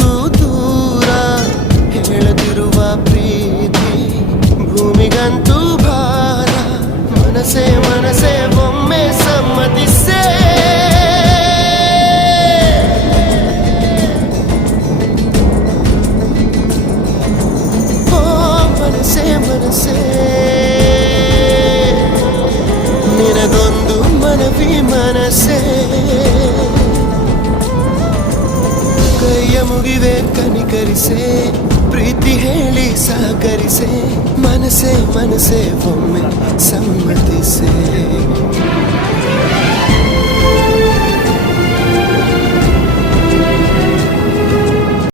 ಭೂಮಿಗಂತೂ ದೂರ ಹೇಳದಿರುವ ಪ್ರೀತಿ ಭೂಮಿಗಂತೂ ಭಾರ ಮನಸೇ ಮನಸೇ ಒಮ್ಮೆ ಸಮ್ಮತಿಸೇ ಮನಸೇ ಮನಸೇ ನಿನಗೊಂದು ಮನವಿ ಮನಸೇ ಕೈಯ ಮುಗಿವೆ ಕನಿಕರಿಸೆ ಪ್ರೀತಿ ಹೇಳಿ ಸಹಕರಿಸೆ ಮನಸೇ ಮನಸೇ ಒಮ್ಮೆ ಸಮ್ಮತಿಸೆ